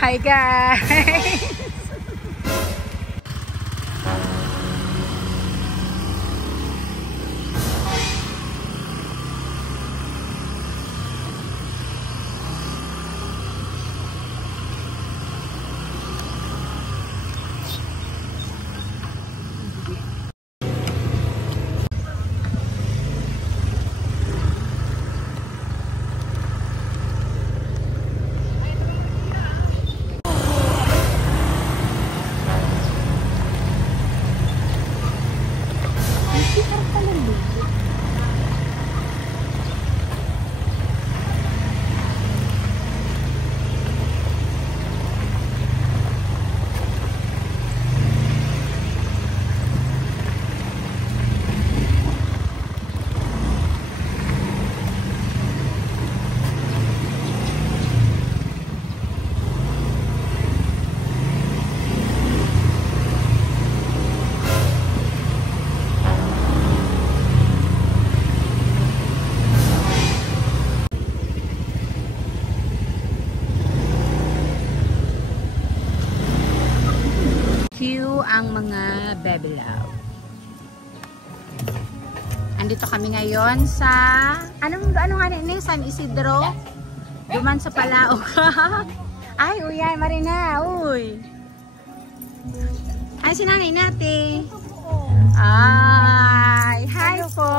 Hi guys! Ang mga bebelaw. Andito kami ngayon sa ano nga ni San Isidro? Duman sa Palaog. Ay, uyan, Marina, uy. Ay, si nanay natin. Ay, hi po.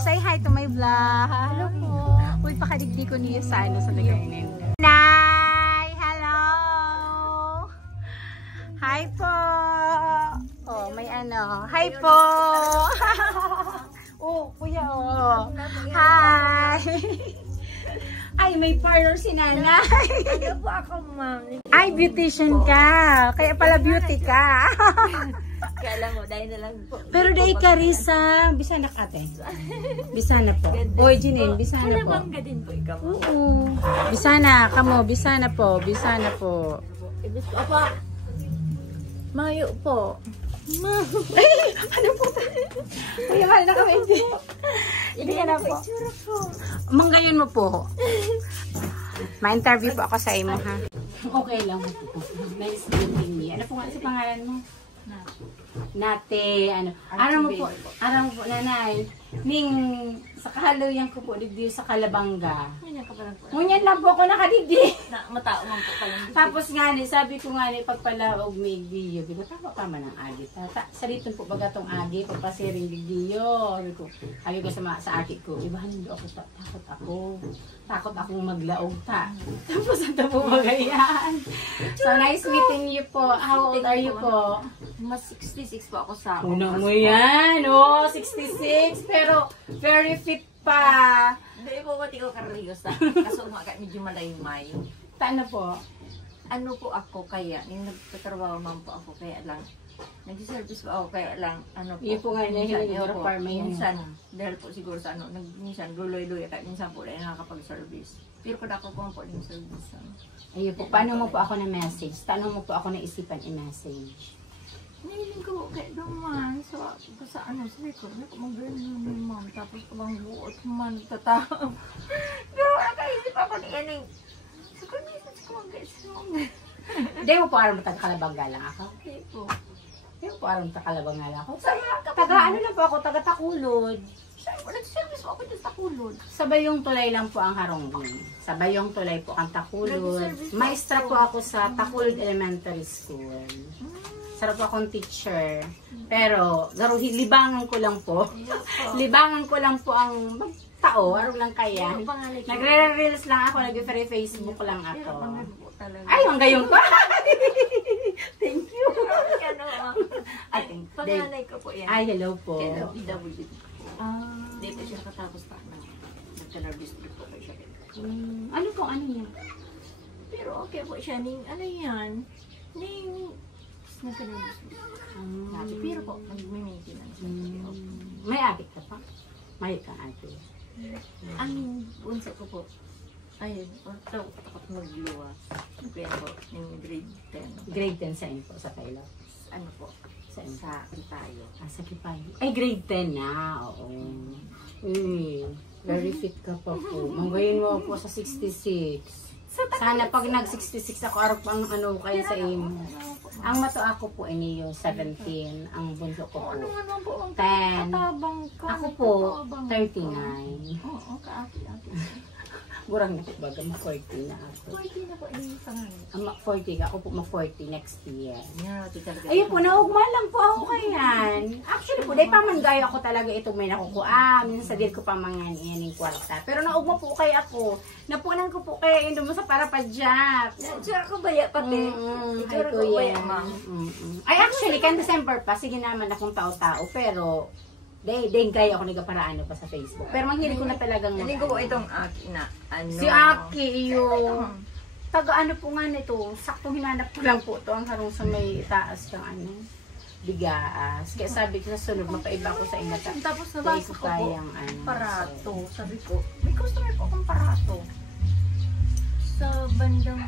Say hi to my vlog. Hello po. Uy, pakadigdi ko niya sa ano sa nagainin. Nay, hello. Hi po. Oh, may ano. Hi po. Oh, kuya, oh. Hi. Ay, may parlor si nanay. Ano po ako, ma'am? Ay, beautician ka. Kaya pala beauty ka. Kaya lang mo, dahil na lang po. Pero dahil ka, Risa. Bisana ka, ate. Bisana po. Oy, Jinin, bisana po. Kalabangga din po ikaw. Oo. Bisana, kamo. Bisana po. Bisana po. Ibig ko, apa. Mayo po. Ay, ano po tayo? Ay, mahal na kami. Hindi ka na po. Manggayon mo po. Ma-interview po ako sa imo, ha? Okay lang po. Nice meeting me. Ano po nga sa pangalan mo? Nate, ano? Araw mo po, nanay. Ning, sa kahaluyan ko po, digdi sa Kalabanga. Ngunyan lang po ako nakadigdi. Matao man po pala. Tapos nga ni, sabi ko nga ni, pagpalaog may video. Diba, tama ng agi. Saliton po baga tong agi, pagpasiring video. Sabi ko sa agi ko, ibahan hindi ako, takot ako. Takot akong maglaog ta. Tapos ito po magayan. So, nice meeting you po. How old are you po? Mas 66 po ako sa Una mo yan, oh, 66. Pero, very fit pa. Hindi po pati ko kariyos na. Kaso umaga medyo malay-may. Paano po? Ano po ako kaya, nung nagtatrabaho man po ako kaya lang, nag-service po ako kaya lang, ano po. Iyo po nga niya, hindi ko minsan, dahil po siguro sa ano, minsan luloy-luloy, kaya minsan po dahil nakakapag-service. Pero kung ako po po yung service. Iyo po, paano mo po ako na message? Tanong mo po ako na isipan i-message. Nahiling ko kay naman sa ano, sa record, mag-girl naman ma'am, tapos kabang buot man, tatawag. Pero nakaisip ako ni Yaning, sa message ko mag-guys mo. Hindi mo po aram taga-Kalabanga lang ako? Hindi po. Hindi mo po aram taga-Kalabanga lang ako? Taga-ano lang po ako, taga-Takulod. Nag-service po ako dito sa Takulod. Sa Bayong Tulay lang po ang harongin. Sa Bayong Tulay po ang Takulod. Maestra po ako sa Takulod Elementary School. Sarap akong teacher. Pero, libangan ko lang po. Libangan ko lang po ang tao. Araw lang kaya. Nagre-reels lang ako. Nag-Facebook lang ako. Ay, ang gayon ko. Thank you. Panganay ko po yan. Ay, hello po. Hindi po siya nakatapos pa. Nagka-nervous trip po siya. Ano po, ano yan? Pero okay po siya. Ano yan? Nagka-nervous trip. Pero po, nag-maintenance. May abit ka pa? May ka ate. Ang bunso ko po, ayun, takot magluwas. Pero po, yung grade 10. Grade 10 sa po, sa Kailo? Ano po? Sa Kipayo. Sa Kipayo. Ay, grade 10 na, oo. Very fit ka pa po. Manggayin mo po sa 66. Sana pag nag-66 ako, araw pa ang ano kayo sa imo. Ang mato ako po inyo, 17. Ang bunso ko po, Ano naman po ang 10. katabang ka? Ako po, 39. Oo, kaaki-aki. Gurang na po baga, ma-40 na ako. 40 na po yung pangalan. Ang ma-40 ka, ako po ma-40 next year. Yeah, ito talaga. Ayun po, naugma lang po ako kayan. Actually po, dahil pamanggaya ako talaga itong may nakukuha. Minsan sa ko pa mga yan yung kwarta. Pero naugma po kay ako. Napunan ko po kaya yun mo sa para pa-jack. Tsaka ko baya pati. Ay, Itsura ko kuya. baya, ma'am. Ay, actually, kan December pa, sige naman akong tao-tao. Pero, dahil gaya ako nagparaan pa sa Facebook. Pero manghilig ko na talagang Hindi ko po itong Aki na ano. si Aki, yung taga ano po nga nito, saktong hinanap ko lang po to ang harong sa may taas ng ano, bigaas. Kaya sabi ko sa sunod, mapaiba ko sa inata. Tapos Kaya nabasa ko ko po, kayang ano. parato. Sabi ko, may customer po akong parato. Sa bandang,